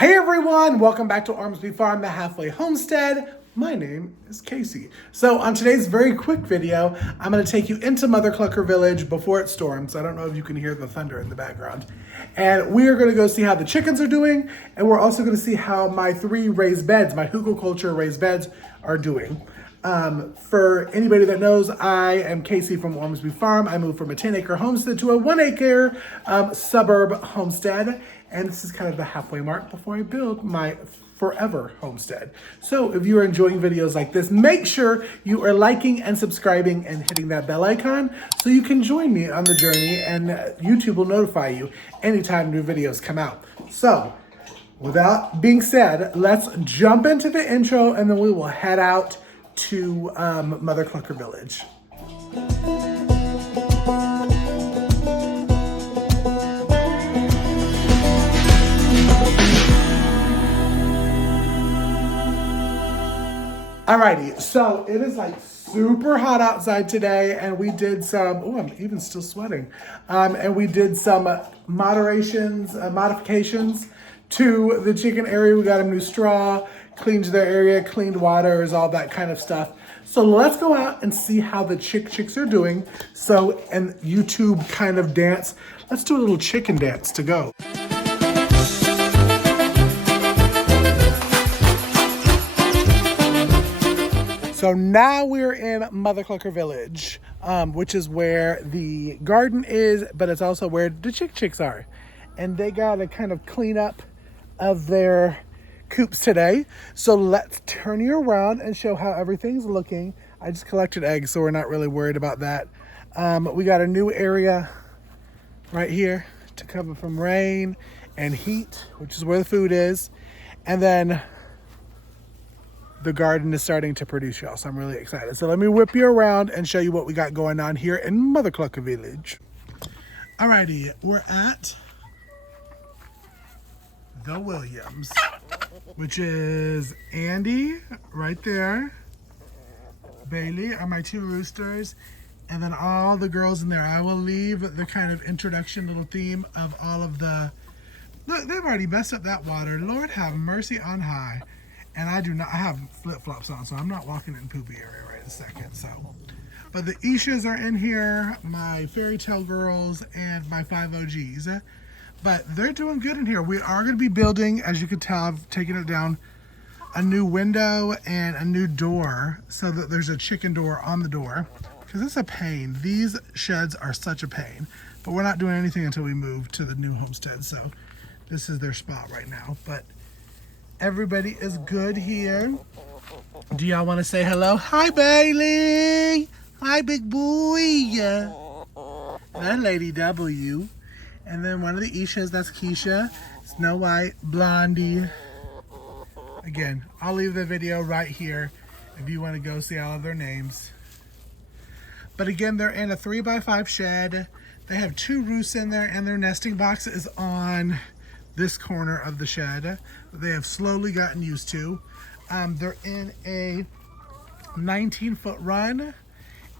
Hey everyone, welcome back to Ormsby Farm, the halfway homestead. My name is Casey. So on today's very quick video, I'm going to take you into Muther Clucker Village before it storms. I don't know if you can hear the thunder in the background. And we are going to go see how the chickens are doing, and we're also going to see how my 3 raised beds, my hugelkultur raised beds, are doing. For anybody that knows, I am Casey from Ormsby Farm. I moved from a 10-acre homestead to a 1-acre suburb homestead. And this is kind of the halfway mark before I build my forever homestead. So if you are enjoying videos like this, make sure you are liking and subscribing and hitting that bell icon so you can join me on the journey, and YouTube will notify you anytime new videos come out. So without being said, let's jump into the intro and then we will head out to Muther Clucker Village. Alrighty, so it is like super hot outside today, and we did some, oh, I'm even still sweating. And we did some modifications to the chicken area. We got them new straw, cleaned their area, cleaned waters, all that kind of stuff. So let's go out and see how the chicks are doing. So, and YouTube kind of dance. Let's do a little chicken dance to go. So now we're in Muther Clucker Village, which is where the garden is, but it's also where the chicks are. And they got a kind of cleanup of their coops today. So let's turn you around and show how everything's looking. I just collected eggs, so we're not really worried about that. We got a new area right here to cover from rain and heat, which is where the food is. And then the garden is starting to produce, y'all, so I'm really excited. So let me whip you around and show you what we got going on here in Muther Clucker Village. Alrighty, we're at the Williams, which is Andy right there. Bailey are my 2 roosters, and then all the girls in there. I will leave the kind of introduction little theme of all of the, look, they've already messed up that water. Lord have mercy on high. And I have flip-flops on, so I'm not walking in poopy area right this second. So, but the Ishas are in here, my fairy tale girls, and my 5 OGs. But they're doing good in here. We are going to be building, as you can tell, I've taken it down, a new window and a new door so that there's a chicken door on the door. Because it's a pain. These sheds are such a pain. But we're not doing anything until we move to the new homestead. So this is their spot right now. But everybody is good here. Do y'all want to say hello? Hi, Bailey. Hi, big boy. That Lady W. And then one of the Ishas, that's Keisha. Snow White, Blondie. Again, I'll leave the video right here if you want to go see all of their names. But again, they're in a 3x5 shed. They have 2 roosts in there, and their nesting box is on this corner of the shed that they have slowly gotten used to. They're in a 19-foot run,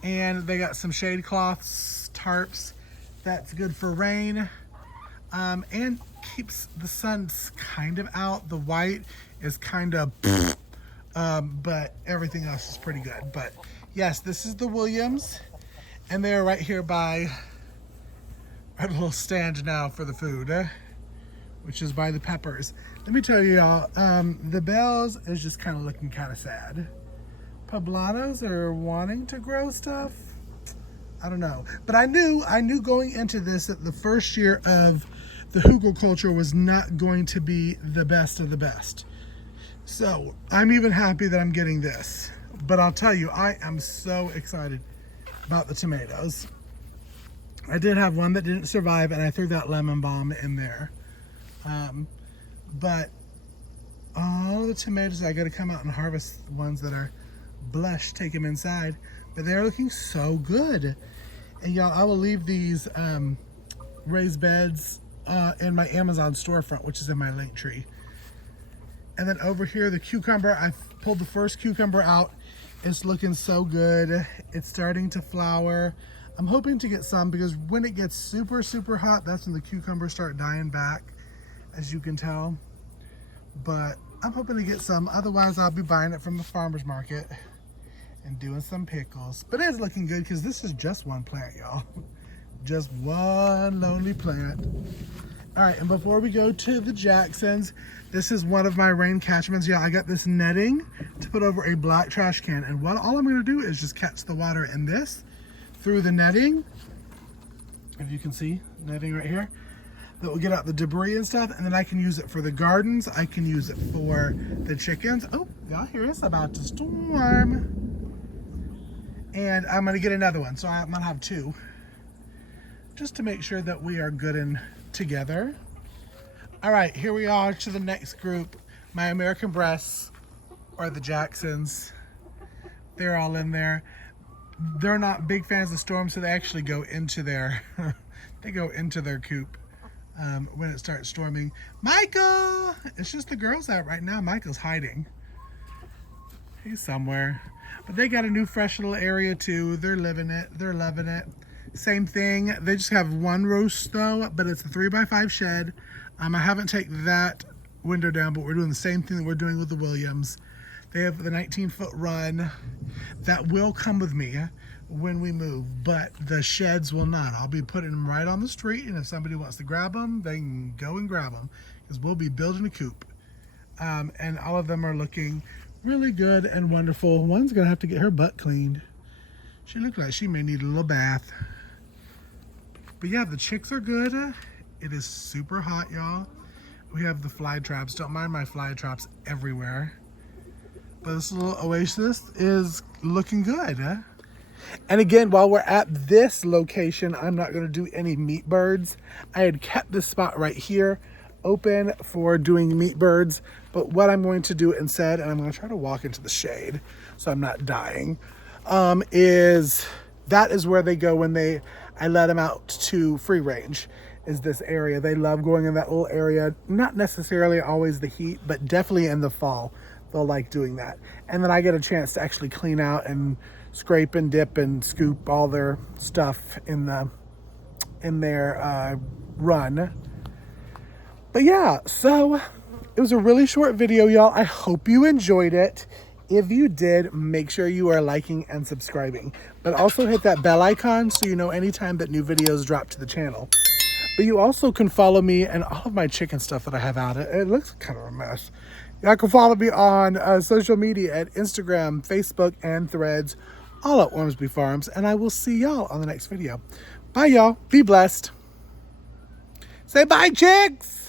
and they got some shade cloths, tarps. That's good for rain, and keeps the sun kind of out. The white is kind of but everything else is pretty good. But yes, this is the Williams, and they're right here by our little stand now for the food, which is by the peppers. Let me tell you y'all, the bells is just kind of looking kind of sad. Poblanos are wanting to grow stuff. I don't know, but I knew going into this that the first year of the hugelkultur was not going to be the best of the best. So I'm even happy that I'm getting this. But I'll tell you, I am so excited about the tomatoes. I did have one that didn't survive, and I threw that lemon balm in there. But all the tomatoes, I got to come out and harvest the ones that are blush, take them inside. But they're looking so good. And y'all, I will leave these raised beds in my Amazon storefront, which is in my link tree. And then over here, the cucumber, I pulled the first cucumber out. It's looking so good. It's starting to flower. I'm hoping to get some because when it gets super, super hot, that's when the cucumbers start dying back, as you can tell. But I'm hoping to get some. Otherwise, I'll be buying it from the farmer's market and doing some pickles. But it is looking good because this is just one plant, y'all. Just one lonely plant. All right, and before we go to the Jacksons, this is one of my rain catchments. Yeah, I got this netting to put over a black trash can. And what all I'm gonna do is just catch the water in this through the netting. If you can see, netting right here. That will get out the debris and stuff, and then I can use it for the gardens. I can use it for the chickens. Oh, y'all hear it's about to storm. And I'm gonna get another one, so I'm gonna have two. Just to make sure that we are good and together. All right, here we are to the next group. My American breasts, or the Jacksons. They're all in there. They're not big fans of storms, so they actually go into their, they go into their coop when it starts storming. Michael! It's just the girls out right now. Michael's hiding. He's somewhere. But they got a new fresh little area too. They're living it. They're loving it. Same thing. They just have one roast though, but it's a 3x5 shed. I haven't taken that window down, but we're doing the same thing that we're doing with the Williams. They have the 19-foot run. That will come with me when we move, but the sheds will not. I'll be putting them right on the street, and if somebody wants to grab them, they can go and grab them, because we'll be building a coop. And all of them are looking really good and wonderful. One's gonna have to get her butt cleaned. She looks like she may need a little bath. But yeah, the chicks are good. It is super hot, y'all. We have the fly traps. Don't mind my fly traps everywhere. But this little oasis is looking good. And again, while we're at this location, I'm not going to do any meat birds. I had kept this spot right here open for doing meat birds. But what I'm going to do instead, and I'm going to try to walk into the shade so I'm not dying, is that is where they go when I let them out to free range, is this area. They love going in that little area. Not necessarily always the heat, but definitely in the fall. They'll like doing that. And then I get a chance to actually clean out and scrape and dip and scoop all their stuff in their run. But yeah, so it was a really short video, y'all. I hope you enjoyed it. If you did, make sure you are liking and subscribing. But also hit that bell icon so you know anytime that new videos drop to the channel. But you also can follow me and all of my chicken stuff that I have out. It looks kind of a mess. Y'all can follow me on social media at Instagram, Facebook, and Threads, all at Ormsby Farms. And I will see y'all on the next video. Bye, y'all. Be blessed. Say bye, chicks.